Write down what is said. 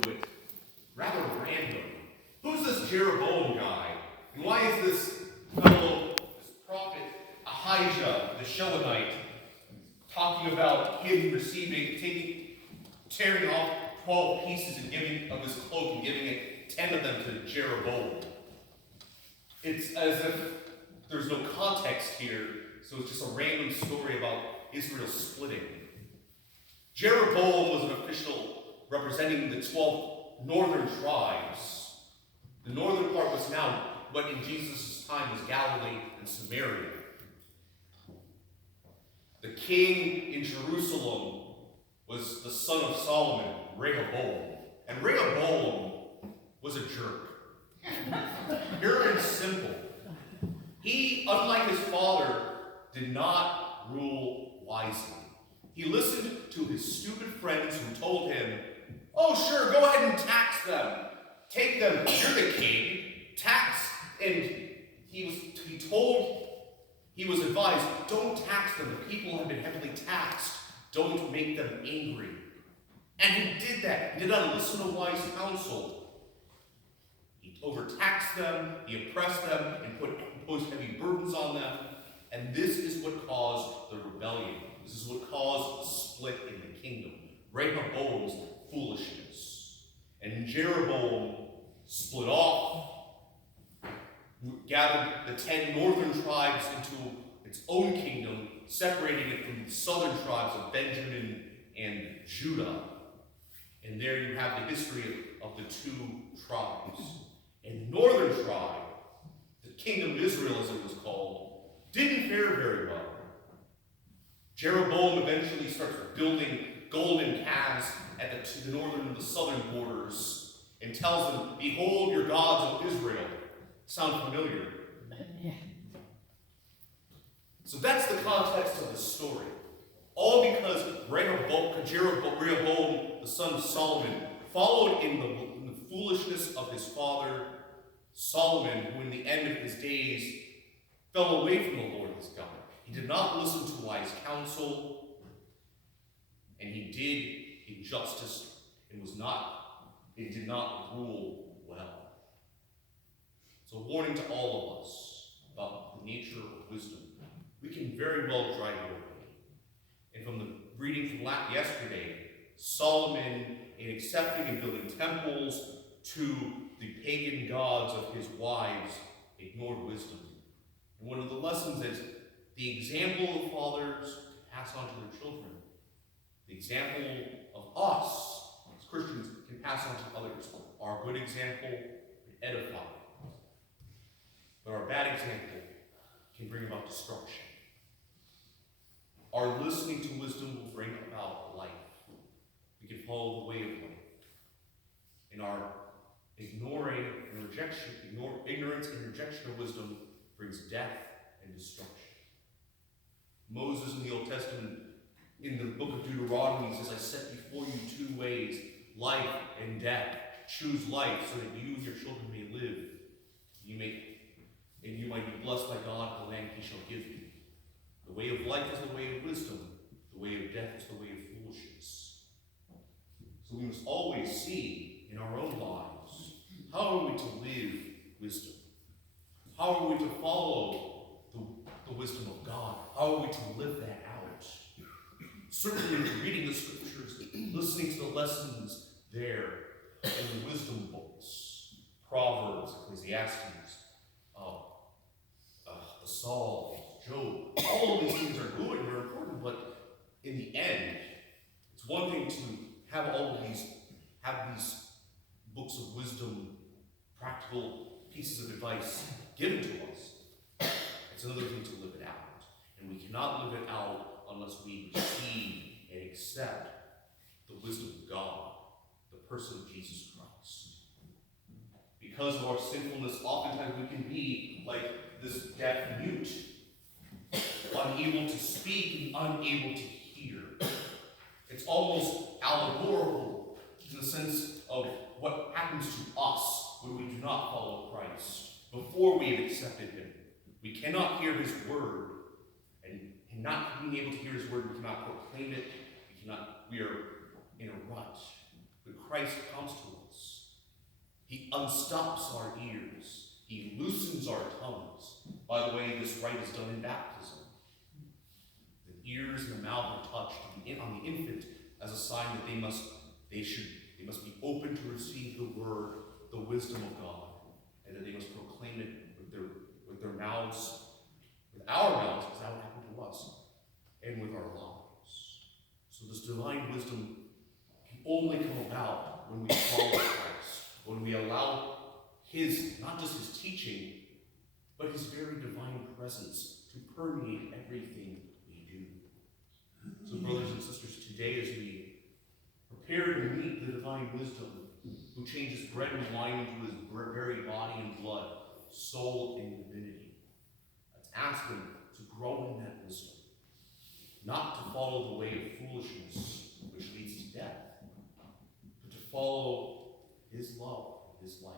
to it rather random. Who's this Jeroboam guy? And why is this fellow, this prophet Ahijah, the Shilonite, talking about him tearing off 12 pieces of his cloak and giving it 10 of them to Jeroboam? It's as if there's no context here, so it's just a random story about Israel splitting. Jeroboam was an official representing the 12 northern tribes. The northern part was now what in Jesus' time was Galilee and Samaria. The king in Jerusalem was the son of Solomon, Rehoboam. And Rehoboam was a jerk. Pure and simple. He, unlike his father, did not rule wisely. He listened to his stupid friends who told him, "Oh, sure, go ahead and tax them. Take them. You're the king. Tax." And he was advised, don't tax them. The people have been heavily taxed. Don't make them angry. And he did that. He did not listen to wise counsel. He overtaxed them, he oppressed them, and imposed heavy burdens on them. And this is what caused the rebellion. This is what caused the split in the kingdom. Rehoboam's foolishness. And Jeroboam split off, gathered the 10 northern tribes into its own kingdom, separating it from the southern tribes of Benjamin and Judah. And there you have the history of the two tribes. And the northern tribe, the kingdom of Israel as it was called, didn't fare very well. Jeroboam eventually starts building golden calves at the northern and the southern borders and tells them, "Behold your gods of Israel." Sound familiar? So that's the context of the story. All because Jeroboam, the son of Solomon, followed in the foolishness of his father Solomon, who in the end of his days fell away from the Lord his God. He did not listen to wise counsel, and he did injustice and did not rule well. So a warning to all of us about the nature of wisdom. We can very well drive it away. And from the reading from yesterday, Solomon, in accepting and building temples to the pagan gods of his wives, ignored wisdom. And one of the lessons is the example of fathers pass on to their children. The example of us as Christians can pass on to others. Our good example can edify. But our bad example can bring about destruction. Our listening to wisdom will bring about life. We can follow the way of life. And our ignorance and rejection of wisdom brings death and destruction. Moses in the Old Testament, in the book of Deuteronomy, says, "I set before you two ways, life and death. Choose life so that you and your children may live. And you might be blessed by God, the land he shall give you." The way of life is the way of wisdom. The way of death is the way of foolishness. So we must always see in our own lives, how are we to live wisdom? How are we to follow the wisdom of God? How are we to live that out? Certainly reading the scriptures, listening to the lessons there in the wisdom books, Proverbs, Ecclesiastes, the Psalms, Job. All of these things are good and they're important, but in the end, it's one thing to have these books of wisdom, practical pieces of advice given to us. It's another thing to live it out. And we cannot live it out unless we receive and accept the wisdom of God, the person of Jesus Christ. Because of our sinfulness, oftentimes we can be like this deaf mute, unable to speak and unable to hear. It's almost allegorical in the sense of what happens to us when we do not follow Christ before we have accepted him. We cannot hear his word, and not being able to hear his word, we cannot proclaim it. We are in a rut. But Christ comes to us. He unstops our ears. He loosens our tongues. By the way, this rite is done in baptism. The ears and the mouth are touched on the infant as a sign that they must be open to receive the word, the wisdom of God, and that they must proclaim it with their mouths, with our mouths, because that would happen to us, and with our lives. So this divine wisdom can only come about when we follow Christ, when we allow his, not just his teaching, but his very divine presence to permeate everything we do. So brothers and sisters, today as we prepare to meet the divine wisdom who changes bread and wine into his very body and blood, soul and divinity, let's ask him to grow in that wisdom, not to follow the way of foolishness, which leads to death, but to follow his love, his life.